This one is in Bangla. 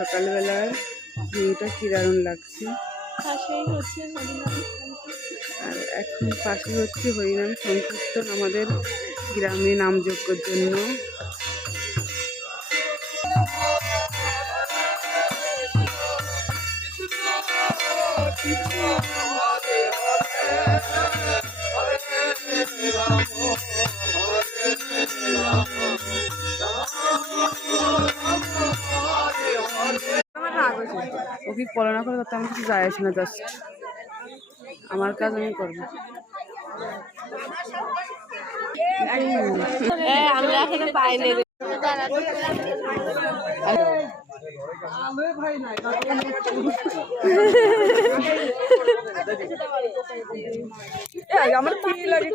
সকালবেলার ভিউটা কি দারুণ লাগছে। আর এখন পাশে হচ্ছে হরিনাম সংকীর্তন আমাদের গ্রামে নামযজ্ঞের জন্য। ও কি করে না করে করতে আমার কিছু যায় আসে না, জাস্ট আমার কাজ আমি করবো। আমরা এখানে পাইনি। আমার কি লাগে